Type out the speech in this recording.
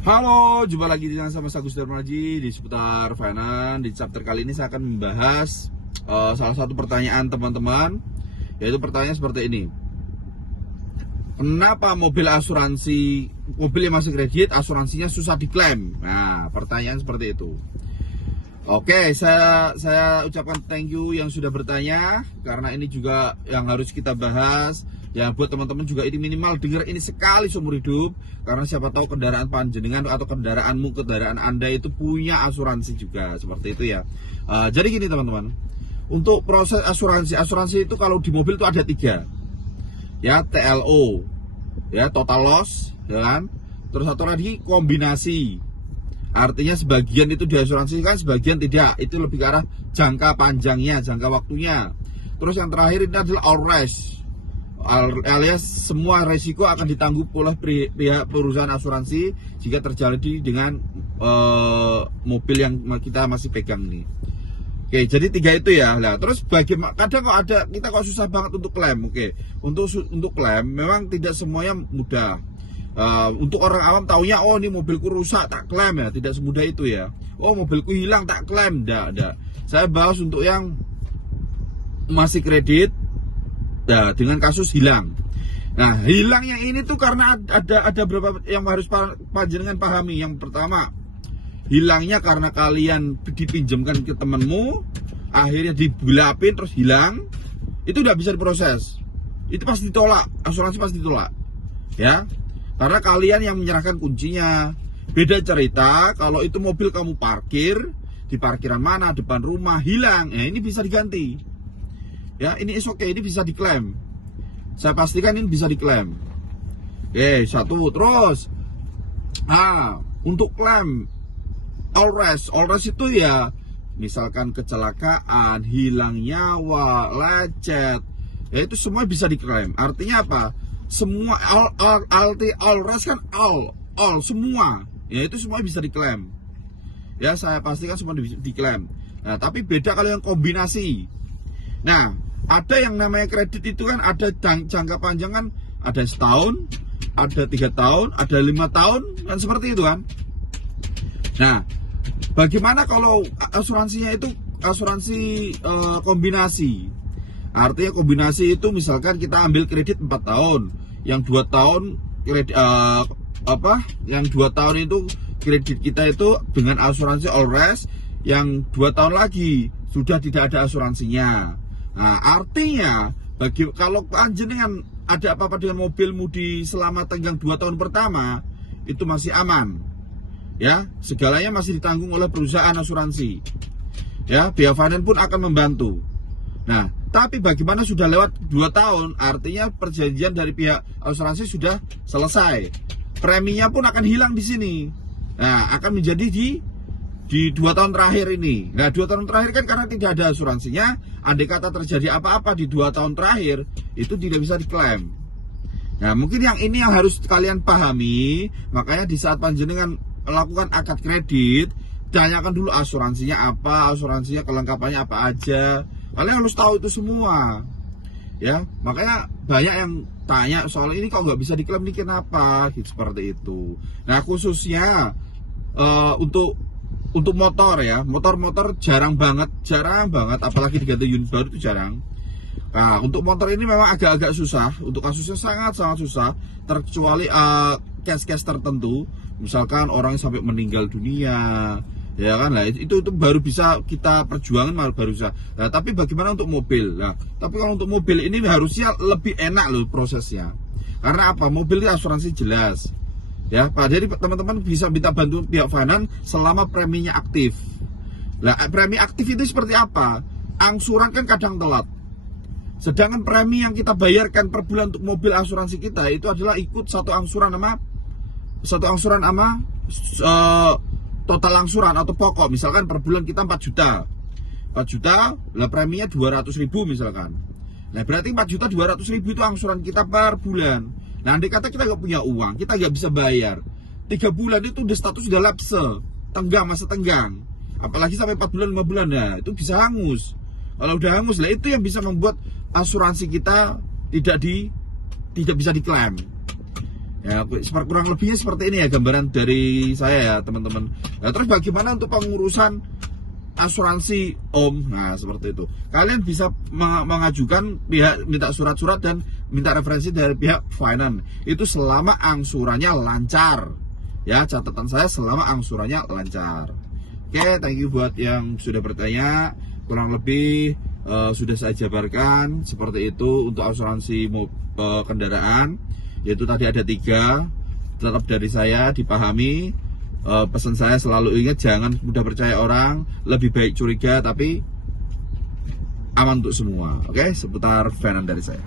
Halo, jumpa lagi dengan sama Agus Darmaji di seputar finance. Di chapter kali ini saya akan membahas salah satu pertanyaan teman-teman, yaitu pertanyaan seperti ini. Kenapa mobil yang masih kredit, asuransinya susah diklaim? Nah, pertanyaan seperti itu. Oke, saya ucapkan thank you yang sudah bertanya, karena ini juga yang harus kita bahas. Ya, buat teman-teman juga ini minimal dengar ini sekali seumur hidup, karena siapa tahu kendaraan panjenengan atau kendaraan Anda itu punya asuransi juga, seperti itu ya. Jadi gini teman-teman, untuk proses asuransi itu kalau di mobil itu ada 3, ya, TLO, ya, total loss, ya kan? Terus satu lagi kombinasi, artinya sebagian itu diasuransikan, sebagian tidak. Itu lebih ke arah jangka panjangnya, jangka waktunya. Terus yang terakhir ini adalah all risk, alias semua resiko akan ditanggung oleh pihak perusahaan asuransi jika terjadi dengan mobil yang kita masih pegang nih. Oke, jadi 3 itu ya. Nah, terus bagaimana? Kadang kita kok susah banget untuk klaim. Oke, untuk klaim memang tidak semuanya mudah. Untuk orang awam taunya, oh ini mobilku rusak tak klaim ya, tidak semudah itu ya. Oh mobilku hilang tak klaim, enggak. Saya bahas untuk yang masih kredit. Nah, dengan kasus hilang. Nah, hilangnya ini tuh karena ada beberapa yang harus panjenengan pahami. Yang pertama, hilangnya karena kalian dipinjamkan ke temenmu, akhirnya dibulapin terus hilang. Itu udah bisa diproses. Itu pasti ditolak, asuransi pasti ditolak. Ya. Karena kalian yang menyerahkan kuncinya. Beda cerita kalau itu mobil kamu parkir di parkiran mana, depan rumah, hilang. Ya, ini bisa diganti. Ya, ini is okay, ini bisa diklaim. Saya pastikan ini bisa diklaim. Oke, satu. Terus untuk klaim all risk itu ya misalkan kecelakaan, hilang nyawa, lecet, ya itu semua bisa diklaim. Artinya apa? Semua all risk kan all semua. Ya itu semua bisa diklaim. Ya, saya pastikan semua diklaim. Nah, tapi beda kalau yang kombinasi. Nah, ada yang namanya kredit itu kan ada jangka panjang kan, ada setahun, ada 3 tahun, ada 5 tahun, kan seperti itu kan. Nah, bagaimana kalau asuransinya itu asuransi kombinasi? Artinya kombinasi itu misalkan kita ambil kredit 4 tahun, yang 2 tahun kredit yang 2 tahun itu kredit kita itu dengan asuransi all risk, yang 2 tahun lagi sudah tidak ada asuransinya. Nah, artinya kalau panjenengan ada apa-apa dengan mobilmu di selama tenggang 2 tahun pertama, itu masih aman. Ya, segalanya masih ditanggung oleh perusahaan asuransi. Ya, Via Finance pun akan membantu. Nah, tapi bagaimana sudah lewat 2 tahun, artinya perjanjian dari pihak asuransi sudah selesai. Preminya pun akan hilang di sini. Nah, akan menjadi di 2 tahun terakhir ini. Nah, 2 tahun terakhir kan karena tidak ada asuransinya, andai kata terjadi apa-apa di 2 tahun terakhir, itu tidak bisa diklaim. Nah, mungkin yang ini yang harus kalian pahami. Makanya di saat panjenengan melakukan akad kredit, tanyakan dulu asuransinya apa, asuransinya kelengkapannya apa aja. Kalian harus tahu itu semua. Ya, makanya banyak yang tanya soal ini kok nggak bisa diklaim nih, kenapa? Gitu, seperti itu. Nah, khususnya untuk motor ya, motor jarang banget, apalagi diganti unit baru itu jarang. Nah, untuk motor ini memang agak-agak susah, untuk kasusnya sangat susah, terkecuali case-case tertentu, misalkan orang sampai meninggal dunia, ya kan, lah itu baru bisa kita perjuangan, baru bisa. Nah, tapi bagaimana untuk mobil? Nah, tapi kalau untuk mobil ini harusnya lebih enak loh prosesnya, karena apa? Mobil ini asuransi jelas. Ya, jadi teman-teman bisa minta bantuan pihak finance selama preminya aktif. Nah, premi aktif itu seperti apa? Angsuran kan kadang telat. Sedangkan premi yang kita bayarkan per bulan untuk mobil asuransi kita itu adalah ikut satu angsuran sama total angsuran atau pokok. Misalkan per bulan kita 4 juta. 4 juta, lah preminya 200.000 misalkan. Nah, berarti 4.200.000 itu angsuran kita per bulan. Nah, andai kata kita nggak punya uang, kita nggak bisa bayar, 3 bulan itu udah status sudah lapse, masa tenggang. Apalagi sampai 4 bulan, 5 bulan, nah itu bisa hangus. Kalau udah hangus, lah itu yang bisa membuat asuransi kita tidak bisa diklaim. Ya, kurang lebihnya seperti ini ya gambaran dari saya ya teman-teman. Nah, terus bagaimana untuk pengurusan asuransi Om? Nah, seperti itu. Kalian bisa mengajukan pihak minta surat-surat dan minta referensi dari pihak finance. Itu selama angsurannya lancar. Ya, catatan saya selama angsurannya lancar. Oke, thank you buat yang sudah bertanya. Kurang lebih sudah saya jabarkan seperti itu untuk asuransi kendaraan. Yaitu tadi ada 3, tetap dari saya dipahami. Pesan saya selalu ingat, jangan mudah percaya orang, lebih baik curiga tapi aman untuk semua. Oke, seputar finance dari saya.